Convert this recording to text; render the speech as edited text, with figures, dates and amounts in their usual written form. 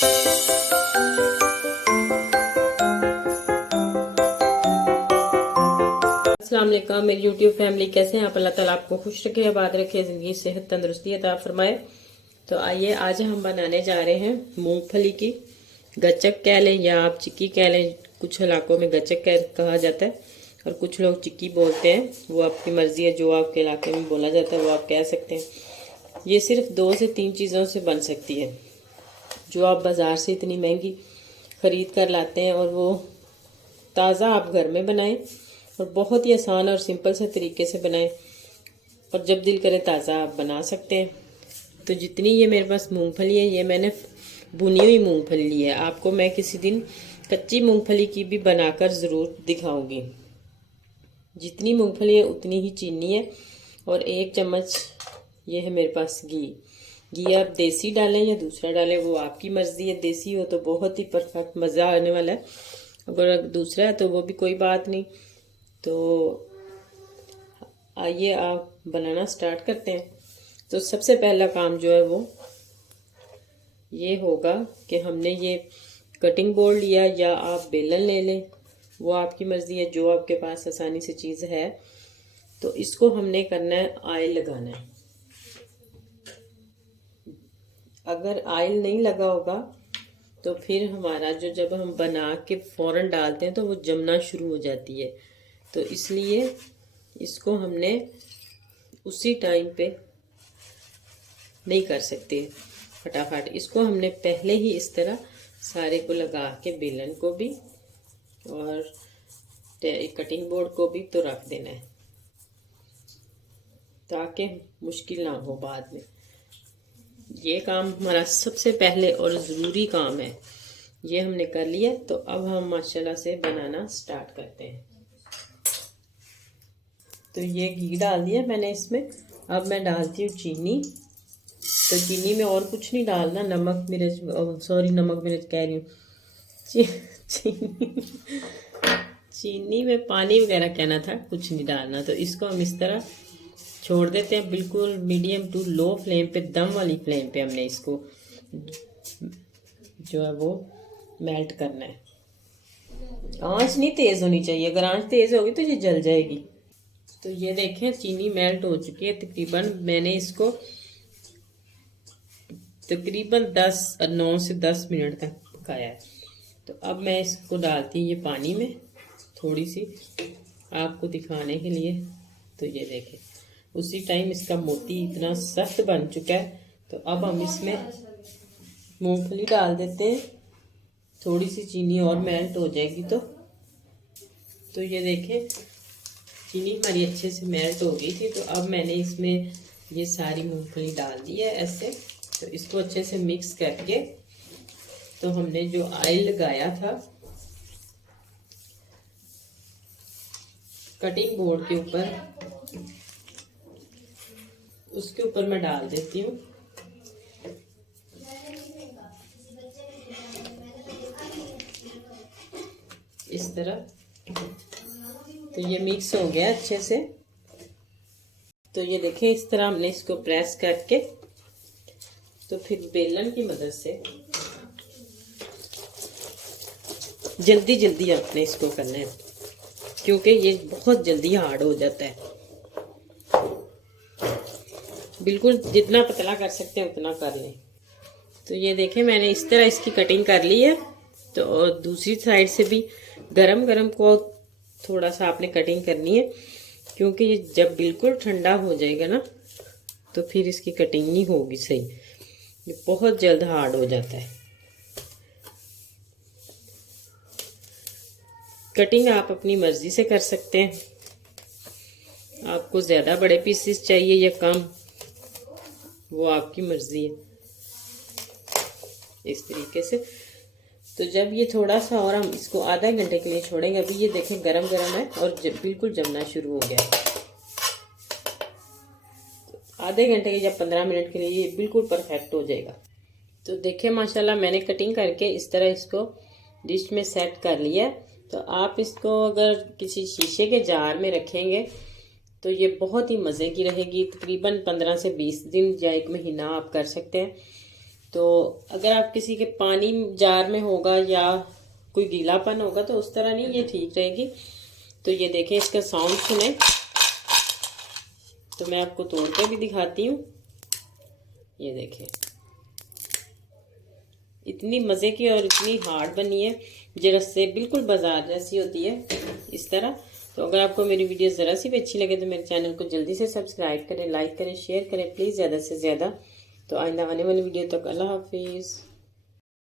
अस्सलाम वालेकुम मेरी यूट्यूब फैमिली, कैसे हैं आप? अल्लाह ताला आपको खुश रखे, आबाद रखे, ज़िंदगी सेहत तंदुरुस्ती अता फरमाए। तो आइए आज हम बनाने जा रहे हैं मूंगफली की गच्चक कह लें या आप चिक्की कह लें। कुछ इलाकों में गच्चक कहा जाता है और कुछ लोग चिक्की बोलते हैं, वो आपकी मर्ज़ी है। जो आपके इलाके में बोला जाता है वो आप कह सकते हैं। ये सिर्फ 2 से 3 चीज़ों से बन सकती है, जो आप बाज़ार से इतनी महंगी ख़रीद कर लाते हैं, और वो ताज़ा आप घर में बनाएं और बहुत ही आसान और सिंपल से तरीके से बनाएं, और जब दिल करे ताज़ा आप बना सकते हैं। तो जितनी ये मेरे पास मूंगफली है, ये मैंने भुनी हुई मूंगफली ली है। आपको मैं किसी दिन कच्ची मूंगफली की भी बनाकर ज़रूर दिखाऊंगी। जितनी मूंगफली है उतनी ही चीनी है, और 1 चम्मच ये है मेरे पास घी आप देसी डालें या दूसरा डालें, वो आपकी मर्ज़ी है। देसी हो तो बहुत ही परफेक्ट मज़ा आने वाला है, अगर दूसरा है तो वो भी कोई बात नहीं। तो आइए आप बनाना स्टार्ट करते हैं। तो सबसे पहला काम जो है वो ये होगा कि हमने ये कटिंग बोर्ड लिया या आप बेलन ले लें, वो आपकी मर्ज़ी है, जो आपके पास आसानी से चीज़ है। तो इसको हमने करना है, ऑयल लगाना है। अगर ऑयल नहीं लगा होगा तो फिर हमारा जो जब हम बना के फ़ौरन डालते हैं तो वो जमना शुरू हो जाती है। तो इसलिए इसको हमने उसी टाइम पे नहीं कर सकते फटाफट। इसको हमने पहले ही इस तरह सारे को लगा के, बेलन को भी और कटिंग बोर्ड को भी तो रख देना है, ताकि मुश्किल ना हो बाद में। ये काम हमारा सबसे पहले और ज़रूरी काम है। ये हमने कर लिया, तो अब हम माशाल्लाह से बनाना स्टार्ट करते हैं। तो ये घी डाल दिया मैंने इसमें। अब मैं डालती हूँ चीनी। तो चीनी में और कुछ नहीं डालना, नमक मिर्च, नमक मिर्च कह रही हूँ, चीनी में पानी वगैरह कहना था, कुछ नहीं डालना। तो इसको हम इस तरह छोड़ देते हैं, बिल्कुल मीडियम टू लो फ्लेम पे, दम वाली फ्लेम पे हमने इसको जो है वो मेल्ट करना है। आंच नहीं तेज़ होनी चाहिए, अगर आंच तेज़ होगी तो ये जल जाएगी। तो ये देखें चीनी मेल्ट हो चुकी है तकरीबन। मैंने इसको तकरीबन 9 से 10 मिनट तक पकाया है। तो अब मैं इसको डालती हूँ ये पानी में, थोड़ी सी आपको दिखाने के लिए। तो ये देखें उसी टाइम इसका मोती इतना सख्त बन चुका है। तो अब हम इसमें मूंगफली डाल देते हैं। थोड़ी सी चीनी और मेल्ट हो जाएगी तो ये देखें चीनी हमारी अच्छे से मेल्ट हो गई थी। तो अब मैंने इसमें ये सारी मूंगफली डाल दी है ऐसे। तो इसको अच्छे से मिक्स करके, तो हमने जो ऑयल लगाया था कटिंग बोर्ड के ऊपर, उसके ऊपर मैं डाल देती हूँ। इस तरह। तो ये मिक्स हो गया अच्छे से। तो ये देखें इस तरह हमने इसको प्रेस करके, तो फिर बेलन की मदद से जल्दी जल्दी आपने इसको करना है, क्योंकि ये बहुत जल्दी हार्ड हो जाता है। बिल्कुल जितना पतला कर सकते हैं उतना कर लें। तो ये देखें मैंने इस तरह इसकी कटिंग कर ली है। तो और दूसरी साइड से भी गरम गरम को थोड़ा सा आपने कटिंग करनी है, क्योंकि ये जब बिल्कुल ठंडा हो जाएगा ना तो फिर इसकी कटिंग नहीं होगी सही, ये बहुत जल्द हार्ड हो जाता है। कटिंग आप अपनी मर्जी से कर सकते हैं, आपको ज़्यादा बड़े पीसेस चाहिए या कम, वो आपकी मर्जी है। इस तरीके से। तो जब ये थोड़ा सा और हम इसको आधा घंटे के लिए छोड़ेंगे। अभी ये देखें गरम गरम है और बिल्कुल जमना शुरू हो गया। तो आधे घंटे के या 15 मिनट के लिए ये बिल्कुल परफेक्ट हो जाएगा। तो देखें माशाल्लाह मैंने कटिंग करके इस तरह इसको डिश में सेट कर लिया। तो आप इसको अगर किसी शीशे के जार में रखेंगे तो ये बहुत ही मज़े की रहेगी। तकरीबन 15 से 20 दिन या 1 महीना आप कर सकते हैं। तो अगर आप किसी के पानी जार में होगा या कोई गीलापन होगा तो उस तरह नहीं, ये ठीक रहेगी। तो ये देखें, इसका साउंड सुने तो मैं आपको तोड़ के भी दिखाती हूँ। ये देखें, इतनी मज़े की और इतनी हार्ड बनी है, जरस से बिल्कुल बाजार जैसी होती है इस तरह। तो अगर आपको मेरी वीडियो ज़रा सी भी अच्छी लगे तो मेरे चैनल को जल्दी से सब्सक्राइब करें, लाइक करें, शेयर करें प्लीज़ ज़्यादा से ज़्यादा। तो आइंदा आने वाली वीडियो तक अल्लाह हाफिज़।